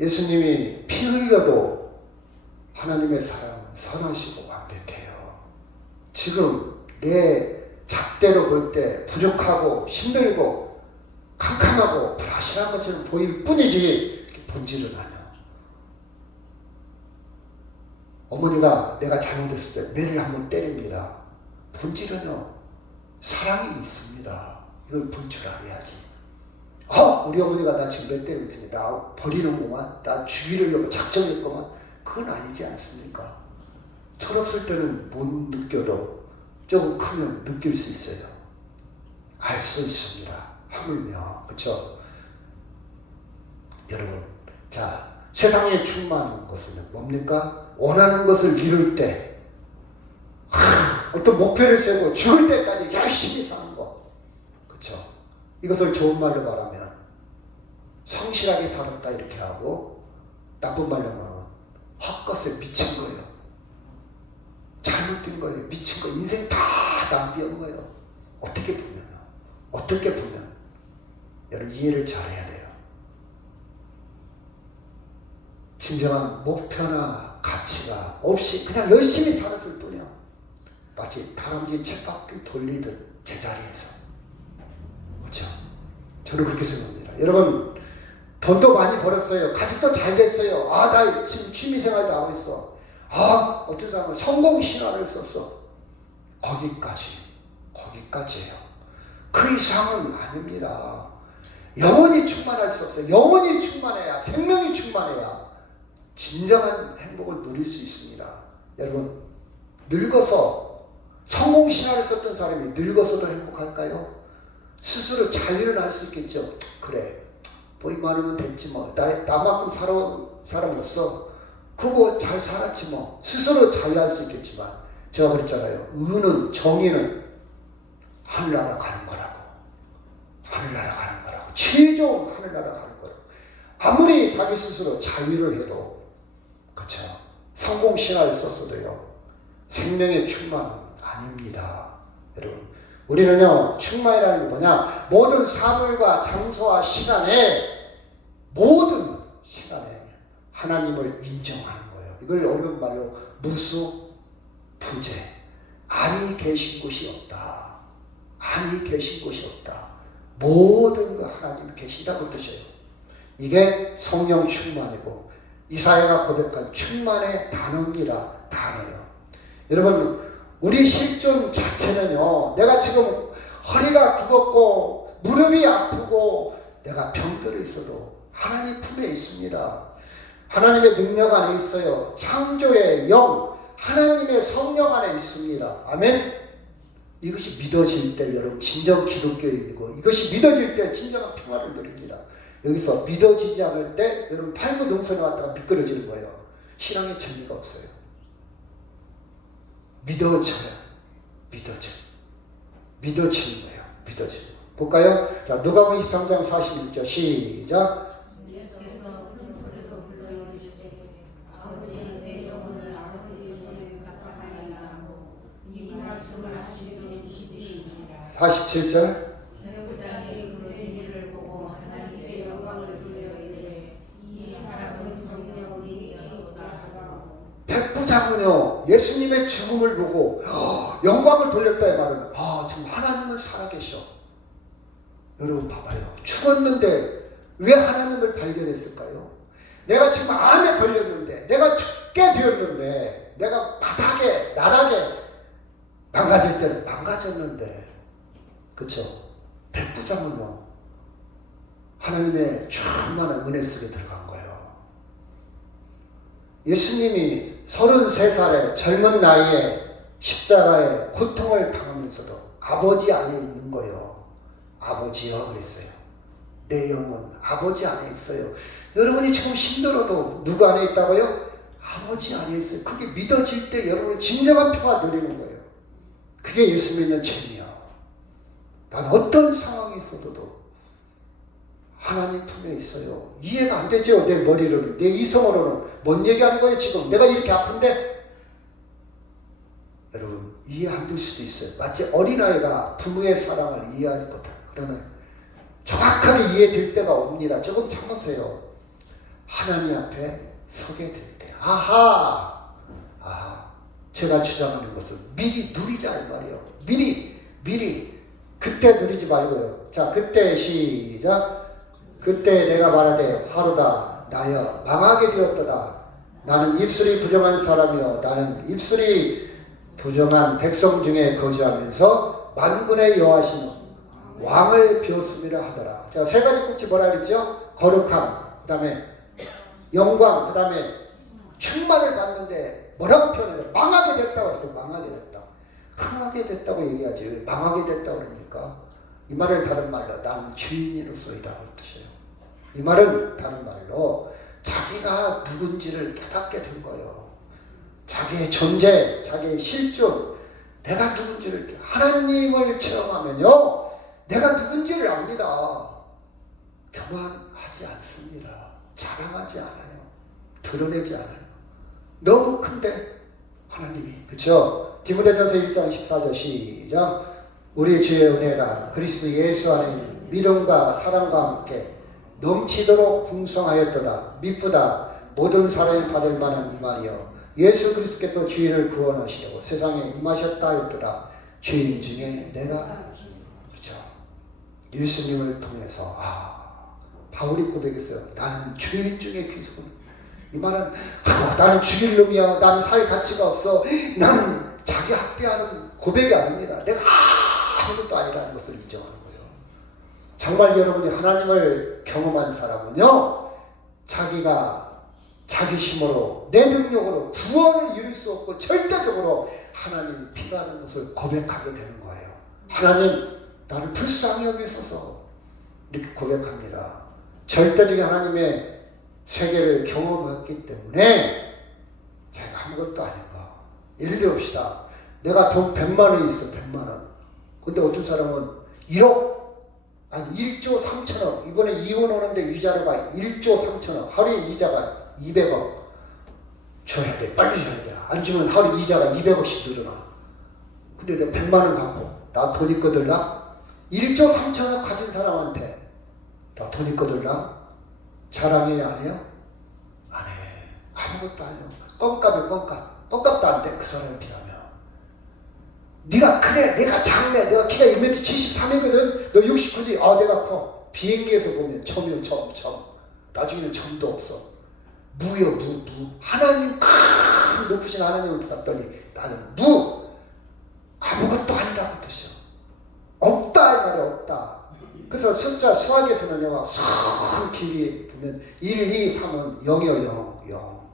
예수님이 피 흘려도 하나님의 사랑은 선하시고 완벽해요. 지금 내 잣대로 볼 때 부족하고 힘들고 캄캄하고 불확실한 것처럼 보일 뿐이지 본질은 아니야. 어머니가 내가 잘못했을 때 매를 한번 때립니다. 본질은요 사랑이 있습니다. 이걸 볼 줄 알아야지. 우리 어머니가 나 지금 몇 때리고 있으니 나 버리는구만, 나 죽이려고 작정했구만. 그건 아니지 않습니까? 철없을 때는 못 느껴도 조금 크면 느낄 수 있어요. 알 수 있습니다. 하물며. 그렇죠? 여러분, 자 세상에 충만한 것은 뭡니까? 원하는 것을 이룰 때 어떤 목표를 세우고 죽을 때까지 열심히 사는 거. 그렇죠? 이것을 좋은 말로 말하면 성실하게 살았다 이렇게 하고, 나쁜 말로 말하면 헛것에 미친 거예요. 잘못된 거예요. 미친 거. 인생 다 낭비한 거예요. 어떻게 보면 여러분 이해를 잘해야 돼요. 진정한 목표나 가치가 없이 그냥 열심히 살았을 뿐이야. 마치 다람쥐 쳇바퀴 돌리듯 제자리에서. 그렇죠? 저는 그렇게 생각합니다. 여러분 돈도 많이 벌었어요. 가족도 잘 됐어요. 나 지금 취미생활도 하고 있어. 어떤 사람은 성공신화를 썼어. 거기까지예요. 그 이상은 아닙니다. 영원히 충만할 수 없어요. 영원히 충만해야, 생명이 충만해야 진정한 행복을 누릴 수 있습니다. 여러분 늙어서 성공신화를 썼던 사람이 늙어서도 행복할까요? 스스로 자유를 할 수 있겠죠. 그래 뭐 이만하면 됐지 뭐. 나만큼 살아온 사람 없어. 그거 잘 살았지 뭐. 스스로 자유할 수 있겠지만 제가 그랬잖아요. 의는, 정의는 하늘나라 가는 거라고. 최종 하늘나라 가는 거라고. 아무리 자기 스스로 자유를 해도, 그렇죠, 성공신화를 썼어도요 생명의 충만은 아닙니다. 여러분 우리는요 충만이라는 게 뭐냐? 모든 사물과 장소와 모든 시간에 하나님을 인정하는 거예요. 이걸 어려운 말로 무수 부재, 아니 계신 곳이 없다. 모든 거 하나님 계신다고 뜻이에요. 이게 성령 충만이고 이사야가 고백한 충만의 단어입니다. 단어예요. 여러분 우리 실존 자체는요, 내가 지금 허리가 굽었고 무릎이 아프고 내가 병들어 있어도 하나님 품에 있습니다. 하나님의 능력 안에 있어요. 창조의 영, 하나님의 성령 안에 있습니다. 아멘. 이것이 믿어질 때 여러분 진정 기독교인이고, 이것이 믿어질 때 진정한 평화를 누립니다. 여기서 믿어지지 않을 때 여러분 팔구동선에 왔다가 미끄러지는 거예요. 신앙의 재미가 없어요. 믿어져야 믿어지는 거예요. 믿어지는 거. 볼까요? 자, 누가복음 23장 46절 시작. 예수께서 큰 소리로 불러 이르시되 아버지 내 영혼을 아버지의 손에 맡아나이다 하고 이 말씀을 하시기를 주시니라. 47절. 백부장이 그 행위를 보고 하나님께 영광을 돌려 이르되 이 사람은 정령이 있도다 하고. 백부장은요, 예수님의 죽음을 보고 영광을 돌렸다의 말은 정말 하나님은 살아계셔. 여러분 봐봐요. 죽었는데 왜 하나님을 발견했을까요? 내가 지금 암에 걸렸는데, 내가 죽게 되었는데, 내가 바닥에 나락에 망가질 때는 망가졌는데, 그쵸? 백부장은요, 하나님의 충만한 은혜 속에 들어간 거예요. 예수님이 33살의 젊은 나이에 십자가에 고통을 당하면서도 아버지 안에 있는 거예요. 아버지여 그랬어요. 내 영혼 아버지 안에 있어요. 여러분이 지금 힘들어도 누구 안에 있다고요? 아버지 안에 있어요. 그게 믿어질 때 여러분은 진정한 평화 누리는 거예요. 그게 예수 믿는 재미야. 난 어떤 상황에 있어도 하나님 품에 있어요. 이해가 안 되죠? 내 머리로는, 내 이성으로는. 뭔 얘기하는 거예요 지금? 내가 이렇게 아픈데? 여러분 이해 안 될 수도 있어요. 마치 어린아이가 부모의 사랑을 이해하지 못해요. 그러나 정확하게 이해될 때가 옵니다. 조금 참으세요. 하나님 앞에 서게 될 때, 제가 주장하는 것은 미리 누리자 이 말이에요. 미리 그때 누리지 말고요. 자, 그때 시작. 그때 내가 말하되 하루다 나여 망하게 되었도다. 나는 입술이 부정한 사람이요 나는 입술이 부정한 백성 중에 거주하면서 만군의 여호와시는 왕을 비웠음이라 하더라. 자, 세 가지 꼭지 뭐라 그랬죠? 거룩함, 그 다음에 영광, 그 다음에 충만을 받는데 뭐라고 표현해요? 망하게 됐다고 했어요. 망하게 됐다. 흥하게 됐다고 얘기하지. 왜 망하게 됐다고 그럽니까? 이 말을 다른 말로 나는 죄인으로서이다 그 뜻이에요. 이 말은 다른 말로 자기가 누군지를 깨닫게 된 거예요. 자기의 존재, 자기의 실존, 내가 누군지를, 하나님을 체험하면요 내가 누군지를 압니다. 교만하지 않습니다. 자랑하지 않아요. 드러내지 않아요. 너무 큰데 하나님이, 그쵸? 디모데전서 1장 14절 시작. 우리 주의 은혜가 그리스도 예수 안에 있는 믿음과 사랑과 함께 넘치도록 풍성하였도다. 미쁘다. 모든 사람이 받을 만한 이 말이여. 예수 그리스도께서 죄인을 구원하시려고 세상에 임하셨다 하였도다. 죄인 중에 내가, 그렇죠? 예수님을 통해서 바울이 고백했어요. 나는 죄인 중에 귀속은. 이 말은 나는 죽일 놈이야. 나는 살 가치가 없어. 나는 자기 학대하는 고백이 아닙니다. 내가 아무것도 아니라는 것을 인정하는 거예요. 정말 여러분이 하나님을 경험한 사람은요 자기가 자기 힘으로 내 능력으로 구원을 이룰 수 없고 절대적으로 하나님이 피하는 것을 고백하게 되는 거예요. 하나님 나를 불쌍히 여기소서 이렇게 고백합니다. 절대적인 하나님의 세계를 경험했기 때문에 제가 아무것도 아닌가. 예를 들어 봅시다. 내가 돈 100만 원이 있어. 100만 원. 근데 어떤 사람은 1억 아니 1조 3천억 이번에 이혼하는데 이자료가 1조 3천억 하루에 이자가 200억 줘야 돼. 빨리 줘야 돼. 안 주면 하루 이자가 200억씩 늘어나. 근데 내가 100만 원 갖고 나 돈 있거들라? 1조 3천억 가진 사람한테 나 돈 있거들라? 자랑해야 안 해요? 안 해. 아무것도 안 해요. 껌값에 껌값. 껌값도 안 돼. 그 사람에 비하면. 네가 그래. 내가 작네. 내가 키가 1m 73이거든. 너 69지. 내가 커. 비행기에서 보면 점이요. 점. 나중에는 점도 없어. 무요. 무. 하나님 큰 높으신 하나님을 봤더니 나는 무. 아무것도 아니라고 뜻이요. 없다 이 말이야. 없다. 그래서 숫자 수학에서는요, 수학 길이 보면 1, 2, 3은 0이요, 0, 0.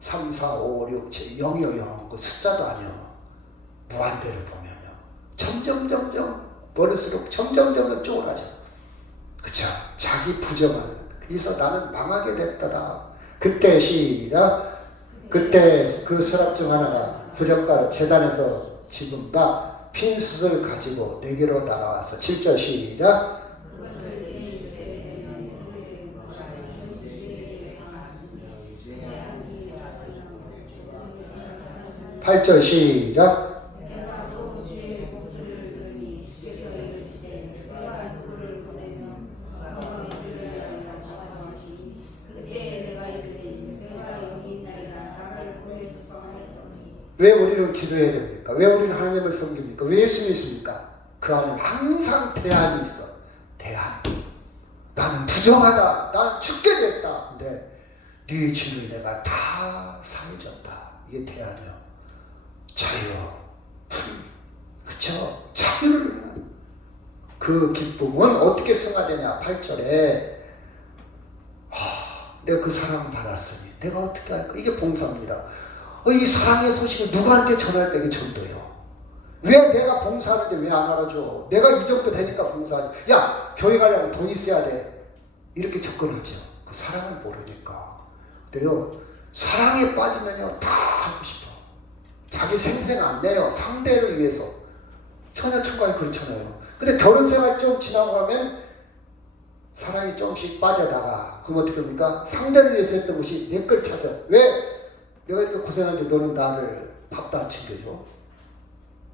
3, 4, 5, 6, 7, 0이요, 0. 그 숫자도 아니요. 무한대를 보면요. 점점 멀을수록 점점 쪼그라져. 그쵸? 자기 부정을. 그래서 나는 망하게 됐다다. 그때 시작. 그때 그 수랍 중 하나가 부정가를 재단에서 집은 바 핀숯을 가지고 내게로 날아와서 7절 시작. 8절 시작. 왜 우리는 기도해야 됩니까? 왜 우리는 하나님을 섬깁니까? 왜 예수 믿습니까? 그 안에 항상 대안이 있어. 대안. 나는 부정하다. 나는 죽게 됐다. 근데 네 죄를 내가 다 사해줬다. 이게 대안이요. 자유, 풀. 그쵸? 자유를 누리는 그 기쁨은 어떻게 승화되냐? 8절에 내가 그 사랑을 받았으니 내가 어떻게 할까? 이게 봉사입니다. 이 사랑의 소식을 누구한테 전할까? 이게 전도예요. 왜 내가 봉사하는데 왜 안 알아줘? 내가 이 정도 되니까 봉사하지. 야, 교회 가려면 돈 있어야 돼. 이렇게 접근하죠. 그 사랑을 모르니까. 근데요, 사랑에 빠지면요, 다 하고 싶어. 자기 생생 안 내요. 상대를 위해서. 처녀충간이 그렇잖아요. 근데 결혼 생활 좀 지나고 가면 사랑이 조금씩 빠져나가. 그럼 어떻게 합니까? 상대를 위해서 했던 것이 내 걸 찾아. 왜? 내가 이렇게 고생하는데 너는 나를 밥도 안 챙겨줘?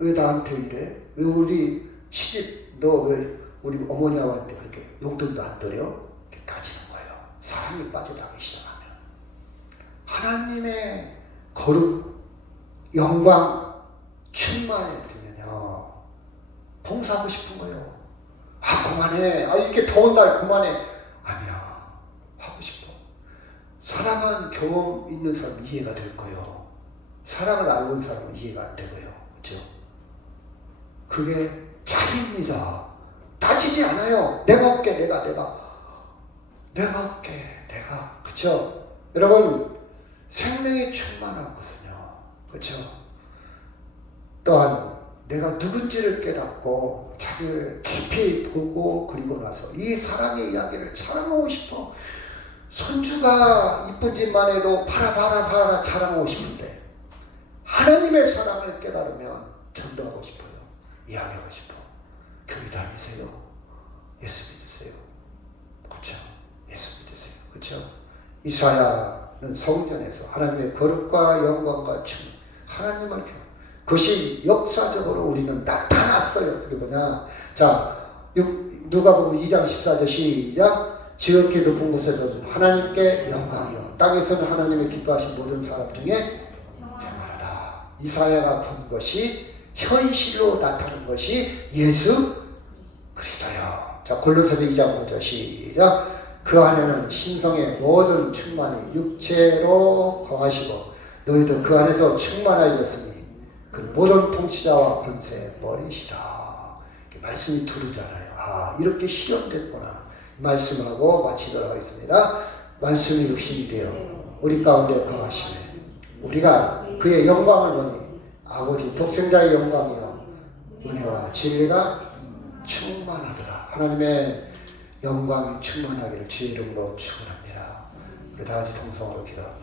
왜 나한테 이래? 왜 우리 시집 너 왜 우리 어머니한테 그렇게 용돈도 안 드려? 이렇게 따지는 거예요. 사랑이 빠져나가기 시작하면. 하나님의 거룩, 영광, 충만에 들면요. 봉사하고 싶은 거예요. 그만해. 이렇게 더운 날 그만해. 아니야. 하고 싶어. 사랑한 경험 있는 사람은 이해가 될 거예요. 사랑을 알고 있는 사람은 이해가 안 되고요. 그렇죠? 그게 자유입니다. 따지지 않아요. 내가 할게. 내가 할게. 그렇죠? 여러분, 생명이 충만한 것은요. 그렇죠? 또한 내가 누군지를 깨닫고 자기를 깊이 보고 그리고 나서 이 사랑의 이야기를 자랑하고 싶어. 손주가 이쁜 집만 해도 봐라 자랑하고 싶은데 하나님의 사랑을 깨달으면 전도하고 싶어요. 이야기하고 싶어. 교회 다니세요. 예수 믿으세요. 그렇죠? 예수 믿으세요. 그렇죠? 이사야는 성전에서 하나님의 거룩과 영광과 춤 하나님을 그것이 역사적으로 우리는 나타났어요. 그게 뭐냐? 자, 누가복음 2장 14절 시작. 지극히 높은 곳에서 하나님께 영광이요 땅에서는 하나님의 기뻐하신 모든 사람 중에 평안하다. 이사야가 본 것이 현실로 나타난 것이 예수 그리스도요. 자, 골로새서 2장 5절 시작. 그 안에는 신성의 모든 충만이 육체로 거하시고 너희도 그 안에서 충만하였으니 그 모든 통치자와 권세의 머리시라. 말씀이 두르잖아요. 이렇게 실현됐구나. 말씀하고 마치도록 하겠습니다. 말씀이 육신이 되어 우리 가운데 거하시네. 우리가 그의 영광을 보니 아버지 독생자의 영광이요 은혜와 진리가 충만하더라. 하나님의 영광이 충만하기를 주의 이름으로 축원합니다. 우리 다 같이 통성으로 기도합니다.